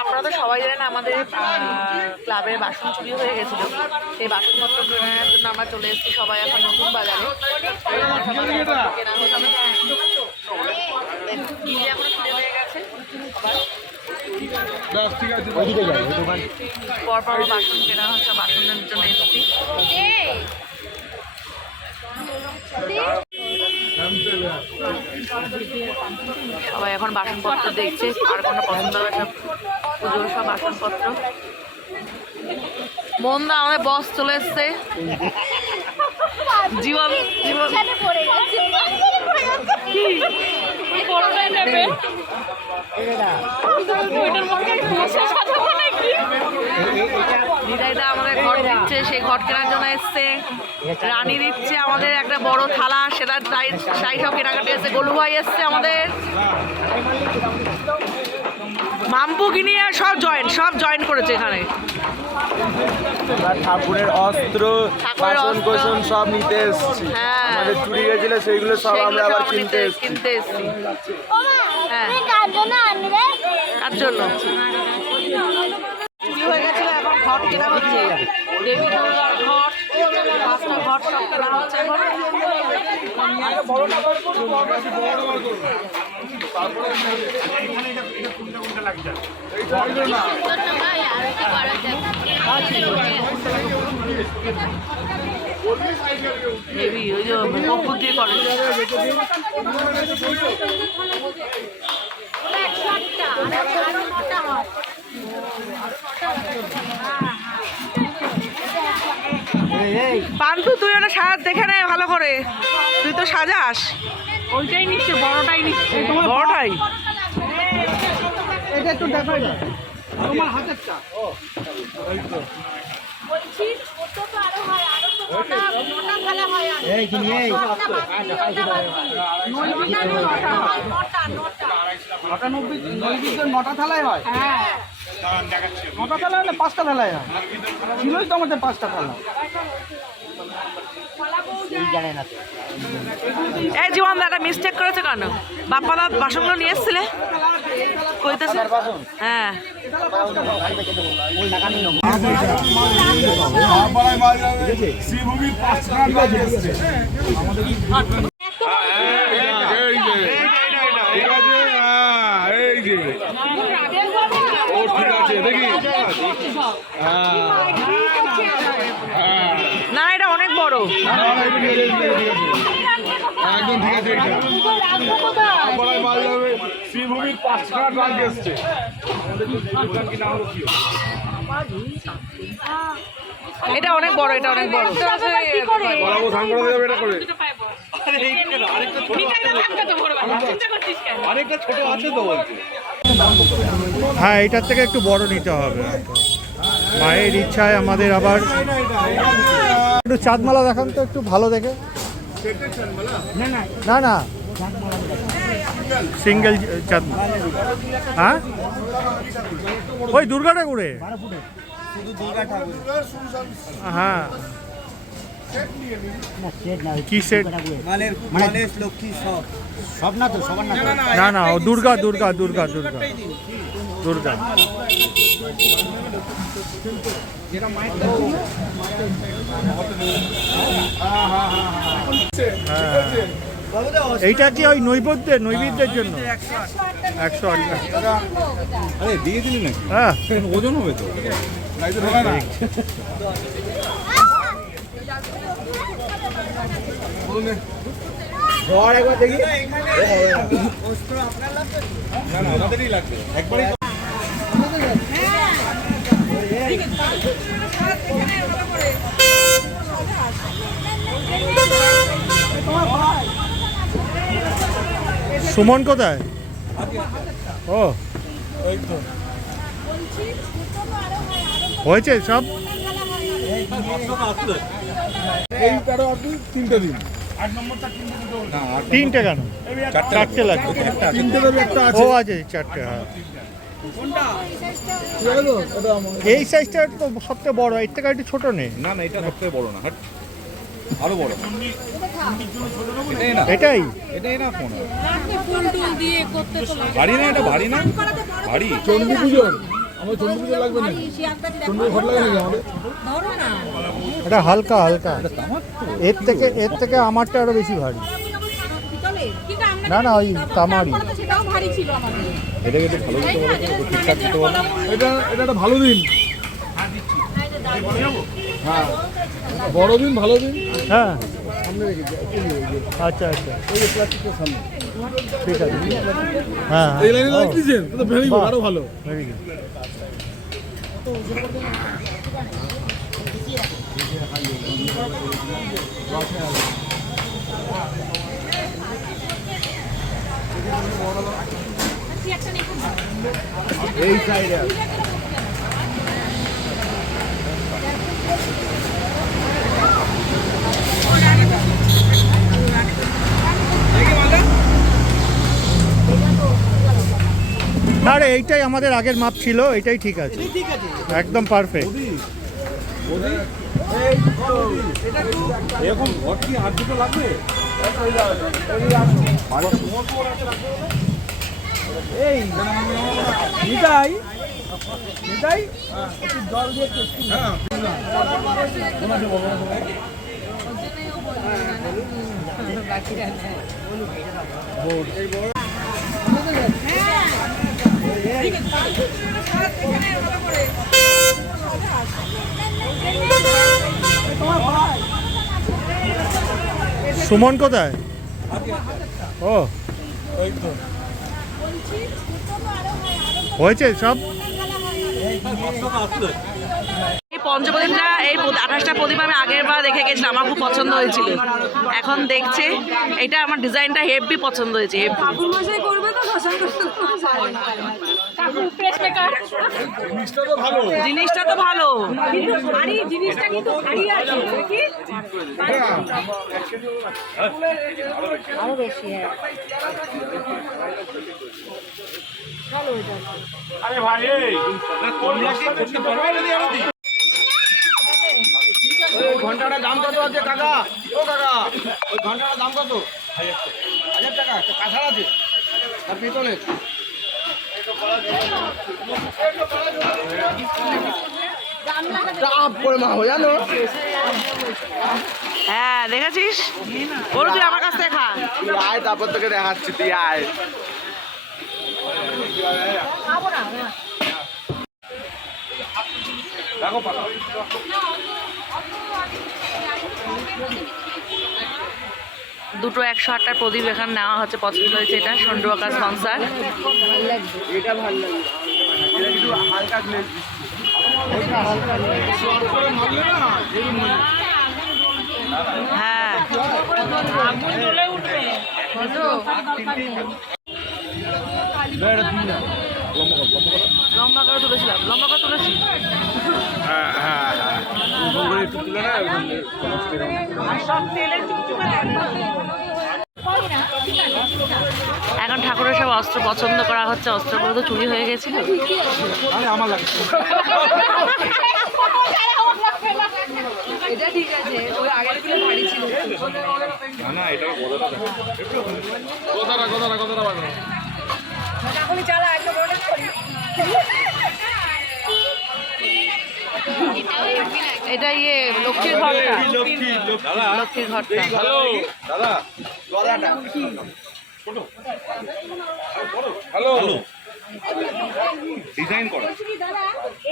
আপনারা তো সবাই জানেন আমাদের ক্লাবের বাসন চুরি হয়ে গেছিল, সেই বাসনপত্র কেনার জন্য আমরা চলে এসেছি সবাই এখন নতুন বাজারে। এখন কিনে হয়ে গেছে পরপর বাসন কেনা হচ্ছে, বাসনের জন্য এসেছি। সবাই এখন বাসনপত্র দেখছে, আর কোনো পছন্দ হবে সব পুজোর সব বাসনপত্র। মন্দা আমাদের বস চলে এসছে। জীবন জীবন দিদাইদা আমাদের ঘর দিচ্ছে, সেই ঘর কেনার জন্য এসছে। রানী দিচ্ছে আমাদের একটা বড় থালা, সেটা সাই সব কেনাকাটি এসছে। গোলু ভাই এসছে আমাদের, মাম্পু কিনিয়ে সব জয়েন করেছে এখানে। ঠাকুরের অস্ত্র বাসন কোসন সব নিতে এসেছি। আমাদের চুরি গেছিল সেইগুলো সব আমরা আবার কিনতে এসেছি। হ্যাঁ, কার জন্য চুরি হয়ে গেছিল, এখন ঘর কেনা হচ্ছে। দেবী দুর্গার ঘর, 5টা ঘর সব কেনা হচ্ছে এখন। দেবী ওই যে মুখ দিয়ে করে। পান্তু তুই ওটা সাজ দেখে নে ভালো করে, তুই তো সাজাস। ওইটাই নিচ্ছে, বড়টাই নিচ্ছে। বড়টাই এটা একটু দেখাই না তোমার হাতেরটা। নটা থালায় হয়, নটা থালা হলে 5টা থালায় হয়। ছিলই তো আমাদের 5টা থালা। এই জীবন দাদা মিস্টেক করেছে কেন? বাপ্পা দা বাসনগুলো নিয়ে এসছিলে কইতেছে। হ্যাঁ, না এটা অনেক বড়। একদম ঠিক আছে। মাল যাবে শ্রীভূমির 5খানা ট্রাঙ্ক এসছে। এটা অনেক বড়, এটা অনেক বড়। হ্যাঁ, এটার থেকে একটু বড় নিতে হবে। মায়ের ইচ্ছায় আমাদের আবার একটু চাঁদমালা দেখান তো একটু ভালো দেখে। না না, সিঙ্গেল চাঁদমালা। হ্যাঁ, ওই দুর্গা ঠাকুরে। হ্যাঁ, কি সেট? না না, ও দুর্গা দুর্গা দুর্গা দুর্গা দুর্গা। এইটা কি ওই নৈবেদ্যের জন্য? 108 টাকা। আরে দিয়ে দিলি নাকি? হ্যাঁ, ওজন হবে তো। একবার দেখি। আমাদেরই লাগবে একবারই। সুমন কোথায়? ও হয়েছে সব। এইটারও আপনি 3টে দিন। 3টে কেন? 4টে লাগবে। 3টে দেবে, একটা আছে। ও আছে 4টে। হ্যাঁ, এই সাইজটা তো সবচেয়ে বড়, এর থেকে একটু ছোট নেই। না না, এটা সবথেকে বড় না। আরো বড় এটাই এটাই না ফোন ফুল টুল দিয়ে করতে তো লাগে। ভারী না এটা ভারী না ভারী চন্ডী পুজোর আমার চন্ডী পুজো লাগবে না চন্ডী ঘর লাগে নাকি আমাদের ধরো না এটা হালকা হালকা এর থেকে আমারটা আরো বেশি ভারী কিন্তু আমরা না না ওই তামারই সেটাও ভারী ছিল আমাদের এটা কিন্তু ভালো দিতে বলো তো ঠিকঠাক দিতে বলো এটা একটা ভালো দিন হ্যাঁ বড় দিন ভালো দিন হ্যাঁ সামনে রেখেছি আচ্ছা আচ্ছা ওই যে প্লাস্টিকের সামনে ঠিক আছে হ্যাঁ এই লাইনে রাখতেছেন তো ভেরি গুড আরো ভালো ভেরি গুড এই সাইডে আরে এইটাই আমাদের আগের মাপ ছিল এটাই ঠিক আছে একদম পারফেক্ট এরকম ঘর কি আর দুটো লাগবে এই নিতাই নিতাই একটু জল দিয়ে সুমন কোথায় ও হয়েছে সব এই পঞ্চপ্রদীপটা এই 28টা প্রদীপ আমি আগের বার দেখে গেছিলাম, আমার খুব পছন্দ হয়েছিল। এখন দেখছে এটা আমার ডিজাইনটা হেভি পছন্দ হয়েছে, হেভি। ঠাকুর মশাই করবে তো বসান করতে ঠাকুর প্রেস মেকার জিনিসটা তো ভালো জিনিসটা তো ভালো, কিন্তু ভারী জিনিসটা কিন্তু ভারী আছে দেখি আরো বেশি হ্যাঁ ভালো এটা আরে ভাই এই তোমরা কি করতে পারবে যদি আমি দিই ওই ঘন্টাটার দাম কত আছে কাকা ও কাকা ওই ঘন্টাটার দাম কত 1000 টাকা কাঁঠাল আছে আর পিতলের চাপ করে মা হয়ে জানো হ্যাঁ দেখেছিস, বলো তুই আমার কাছ থেকে খা। তুই আয় তারপর তোকে দেখাচ্ছি তুই আয় দেখো পাতা দুটো 108টার প্রদীপ এখানে নেওয়া হচ্ছে, পছন্দ হয়েছে এটা সন্ডু আকার স্পন্সার। এটা ভালো লাগে এটা কিন্তু হালকা গ্লেজ হ্যাঁ লম্বা করে তুলেছিলাম, লম্বা করে তুলেছি। একটু তুলে না এখন ঠাকুরের সব অস্ত্র পছন্দ করা হচ্ছে, অস্ত্রগুলো তো চুরি হয়ে গেছিল। আরে আমার লাগে এটা ঠিক আছে ওই আগের গুলো ভারী ছিল না না এটা কথাটা বাবা এখনই চালা একদম অনেক করি এটা ইয়ে লক্ষ্মীর ঘরটা, দাদা লক্ষ্মীর ঘরটা। হ্যালো দাদা গলাটা হ্যালো ডিজাইন করা কি দাদা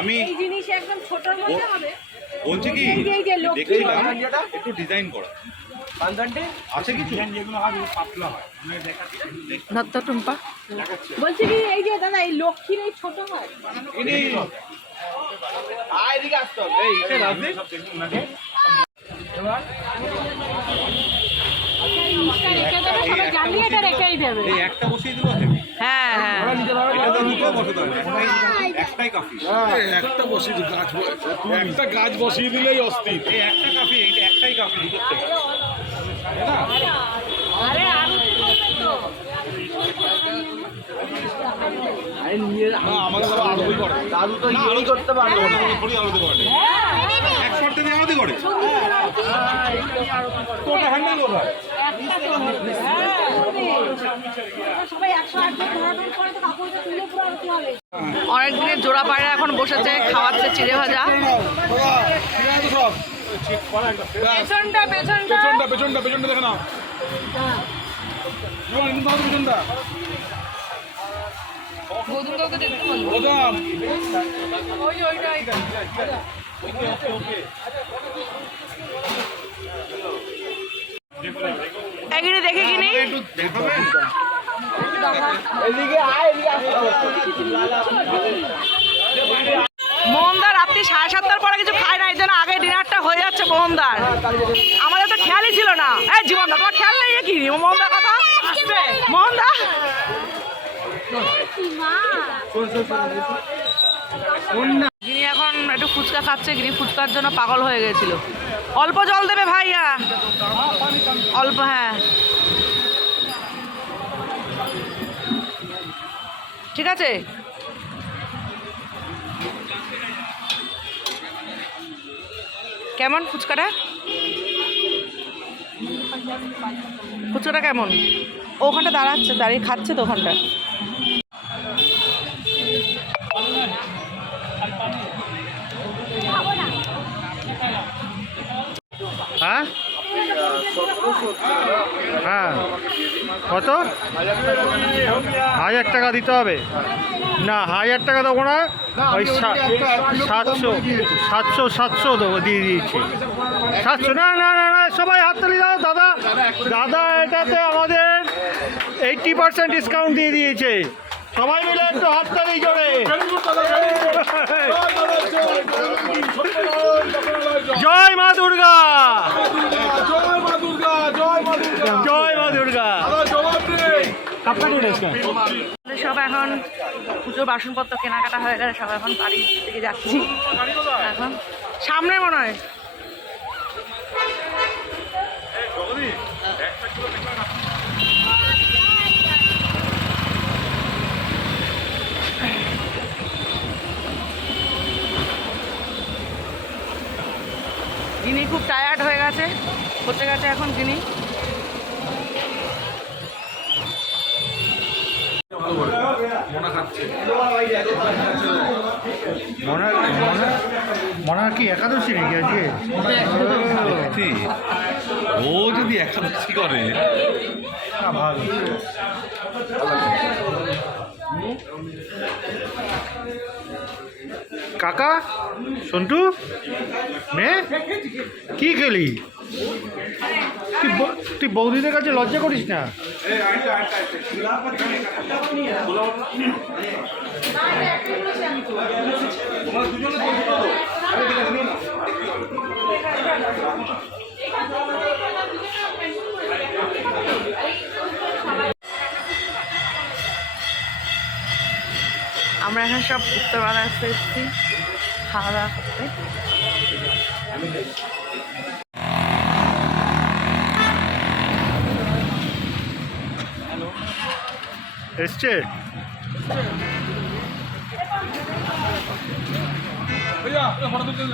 আমি এই জিনিস একদম ছোটর মধ্যে হবে বলছি কি এই যে লক্ষ্মী দেখছিলাম একটু ডিজাইন করা পাঞ্জানটি আছে কিছু নত্য টুম্পা বলছি কি এই যে দাদা এই লক্ষ্মীর এই ছোট হয় আয় এদিকে আসতে হবে এই এটা রাজদীপ রেখে দেবে সবাই জানলে এটা রেখেই দেবে এই একটা বসিয়ে দিল হেভি হ্যাঁ হ্যাঁ এটা তো দুটো বসাতে হবে একটাই কাফি একটা বসিয়ে গাছ একটা গাছ বসিয়ে দিলেই অস্থির এই একটা কাফি এটা একটাই কাফি দুটোর থেকে আরে আরো তো আমাদের দাদা আরোই করে দাদু তো ইয়েই করতে পারবে না থোড়ি আরোতে করে এক শর্টে দিয়ে আমাদের আরতি করে তো ওটা হ্যান্ডেল কোথায় অনেক দিনের জোড়া পায়রা এখন বসেছে, খাওয়াচ্ছে চিড়ে ভাজা। পেছনটা দেখে নাও পেছনটা এগিয়ে দেখে কিনি। মোহনদা রাত্রি 7:30 পরে কিছু খায় না, এই জন্য আগে ডিনারটা হয়ে যাচ্ছে মোহনদার। আমাদের তো খেয়ালই ছিল না। এই জীবনদা, তোমার খেয়াল নেই কি মোহনদার কথা? মোহনদা গিনি এখন একটু ফুচকা খাচ্ছে। গিনি ফুচকার জন্য পাগল হয়ে গেছিল। অল্প জল দেবে ভাইয়া, অল্প। হ্যাঁ ঠিক আছে। কেমন ফুচকাটা? ফুচকাটা কেমন? ওখানটা দাঁড়াচ্ছে, দাঁড়িয়ে খাচ্ছে তো ওখানটা। হ্যাঁ হ্যাঁ কত? 1000 টাকা দিতে হবে না? 1000 টাকা দেবো না, ওই 700 দেবো, দিয়ে দিয়েছি 700। না না না না, সবাই হাততালি দাও। দাদা দাদা এটাতে আমাদের 80% ডিসকাউন্ট দিয়ে দিয়েছে। সবাই মিলে একটু হাততালি জোরে। জয় মা দুর্গা, জয় মা দুর্গা। সব এখন পুজোর বাসনপত্র কেনাকাটা হয়ে গেলে সব এখন বাড়ির দিকে যাচ্ছি। এখন সামনে মনে হয় গিনি খুব টায়ার্ড হয়ে গেছে, বসে গেছে এখন গিনি। মনার কি একাদশী নাকি আজকে? ও যদি একাদশী করে ভালো। কাকা সন্টু নে কি খেলি? তুই বৌদিদের কাছে লজ্জা করিস না? আমরা এখন সব উত্তরপাড়া এসেছি খাওয়া দাওয়া করতে। এসছে ফটো তুলতে